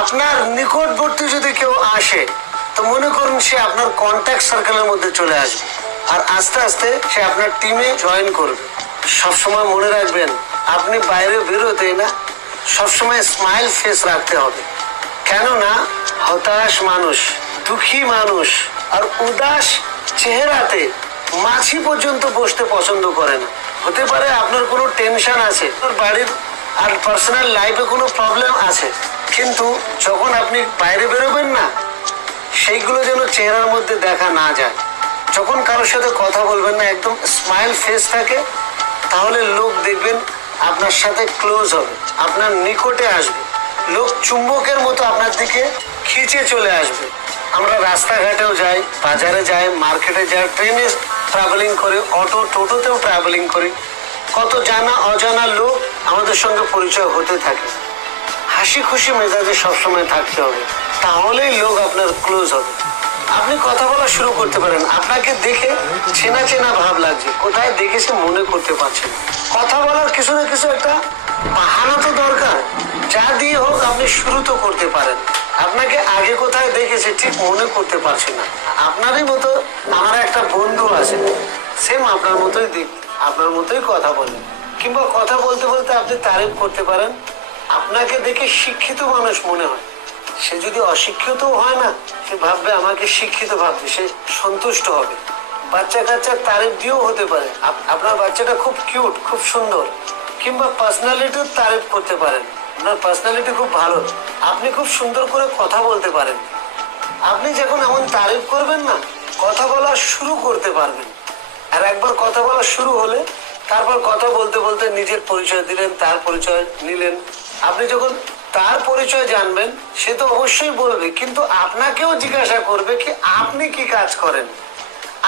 আপনার নিকটবর্তী যদি কেউ আসে তো মনে করুন সে আপনার কন্ট্যাক্ট সার্কেলের মধ্যে চলে আসবে আর আস্তে আস্তে সে আপনার টিমে জয়েন করবে। সবসময় মনে রাখবেন আপনি বাইরে বেরোতেই না সবসময় স্মাইল ফেস রাখতে হবে, কেননা হতাশ মানুষ, দুঃখী মানুষ আর উদাস চেহারাতে মাছি পর্যন্ত বসতে পছন্দ করে না। হতে পারে আপনার কোনো টেনশন আছে, বাড়ির আর পার্সোনাল লাইফে কোনো প্রবলেম আছে, কিন্তু যখন আপনি বাইরে বেরোবেন না সেইগুলো যেন চেহারার মধ্যে দেখা না যায়। যখন কারোর সাথে কথা বলবেন না একদম স্মাইল ফেস থাকে, তাহলে লোক দেখবেন আপনার সাথে ক্লোজ হবে, আপনার নিকটে আসবে, লোক চুম্বকের মতো আপনার দিকে খিচে চলে আসবে। আমরা রাস্তাঘাটেও যাই, বাজারে যাই, মার্কেটে যাই, ট্রেনে ট্রাভেলিং করি, অটো টোটোতেও ট্রাভেলিং করি, কত জানা অজানা লোক আমাদের সঙ্গে পরিচয় হতে থাকে। হাসি খুশি মেজাজে সবসময় থাকতে হবে, তাহলেই লোক আপনার ক্লোজ হবে। আপনি কথা বলা শুরু করতে পারেন, আপনাকে দেখে চেনা চেনা ভাব লাগছে, কোথায় দেখেছে মনে করতে পারছেন। কথা বলার কিছু না কিছু একটা বাহানা তো দরকার, যা দিয়ে হোক আপনি শুরু তো করতে পারেন। আপনাকে আগে কোথায় দেখেছে ঠিক মনে করতে পারছি না। আপনারই মতো আমার একটা বন্ধু আছে, সেম আপনার মতোই দেখ, আপনার মতোই কথা বলে, কিংবা কথা বলতে বলতে আপনি তারিফ করতে পারেন। আপনাকে দেখে শিক্ষিত মানুষ মনে হয়, সে যদি অশিক্ষিত হয় না, সে ভাববে আমাকে শিক্ষিত ভাববে, সে সন্তুষ্ট হবে। বাচ্চা কাচ্চার তারিফ দিয়েও হতে পারে, আপনার বাচ্চাটা খুব কিউট, খুব সুন্দর, কিংবা পার্সোনালিটিও তারিফ করতে পারেন, আপনার পার্সোনালিটি খুব ভালো, আপনি খুব সুন্দর করে কথা বলতে পারেন। আপনি যখন এমন তারিফ করবেন না, কথা বলা শুরু করতে পারবেন। আর একবার কথা বলা শুরু হলে তারপর কথা বলতে বলতে নিজের পরিচয় দিলেন, তার পরিচয় নিলেন। আপনি যখন তার পরিচয় জানবেন, সে তো অবশ্যই বলবে, কিন্তু আপনাকেও জিজ্ঞাসা করবে কি আপনি কি কাজ করেন।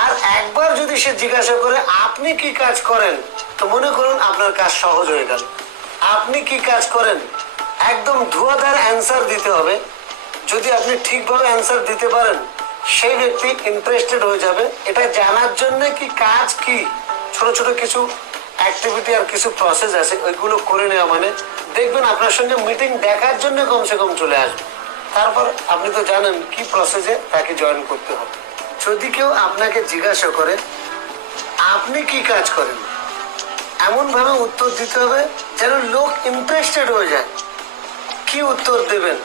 আর একবার যদি সে জিজ্ঞাসা করে আপনি কি কাজ করেন, তো মনে করুন আপনার কাজ সহজ হয়ে গেল। আপনি কি কাজ করেন একদম ধোঁয়াধার অ্যান্সার দিতে হবে। যদি আপনি ঠিকভাবে অ্যান্সার দিতে পারেন, সেই ব্যক্তি ইন্টারেস্টেড হয়ে যাবে এটা জানার জন্য কি কাজ কি। ছোট ছোট কিছু অ্যাক্টিভিটি আর কিছু প্রসেস আছে, ওইগুলো করে নেওয়া মানে দেখবেন আপনার সঙ্গে মিটিং দেখার জন্য কমসে কম চলে আসবে। তারপর আপনি তো জানেন কি প্রসেসে তাকে জয়েন করতে হবে। যদি কেউ আপনাকে জিজ্ঞাসা করে আপনি কি কাজ করেন, এমন ভাবে উত্তর দিতে হবে যেন লোক ইন্টারেস্টেড হয়ে যায়। কি উত্তর দেবেন?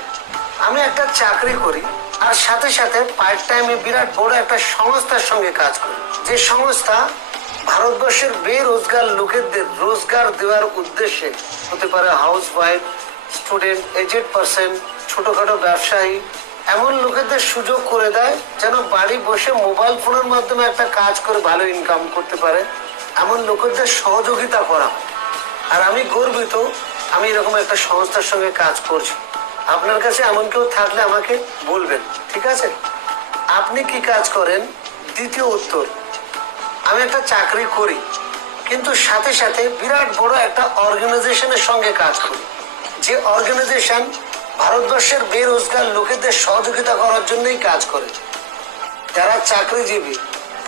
আমি একটা চাকরি করি আর সাথে সাথে পার্ট টাইমে বিরাট বড় একটা সংস্থার সঙ্গে কাজ করি, যে সংস্থা ভারতবর্ষের বেরোজগার লোকেদের রোজগার দেওয়ার উদ্দেশ্যে, হতে পারে housewife, student, aged person, ছোটখাটো ব্যবসায়ী, এমন লোকেদের সুযোগ করে দেয় যেন বাড়ি বসে মোবাইল ফোনের মাধ্যমে একটা কাজ করে ভালো ইনকাম করতে পারে। এমন লোকেদের সহযোগিতা করা। আর আমি গর্বিত আমি এরকম একটা সংস্থার সঙ্গে কাজ করছি। আপনার কাছে এমন কেউ থাকলে আমাকে বলবেন, ঠিক আছে? আপনি কি কাজ করেন? দ্বিতীয় উত্তর, আমি একটা চাকরি করি কিন্তু সাথে সাথে বিরাট বড় একটা অর্গানাইজেশনের সঙ্গে কাজ করি, যে অর্গানাইজেশন ভারতবর্ষের বেরোজগার লোকেদের সহযোগিতা করার জন্যই কাজ করে। যারা চাকরিজীবী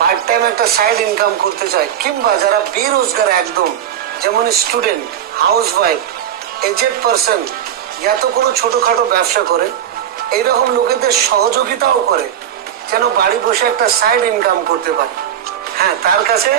পার্ট টাইম একটা সাইড ইনকাম করতে চায়, কিংবা যারা বেরোজগার একদম, যেমন student, housewife, aged person, তো কোনো ছোটখাটো ব্যবসা করে, এইরকম লোকেদের সহযোগিতাও করে যেন বাড়ি বসে একটা সাইড ইনকাম করতে পারে। হ্যাঁ, তার কাছে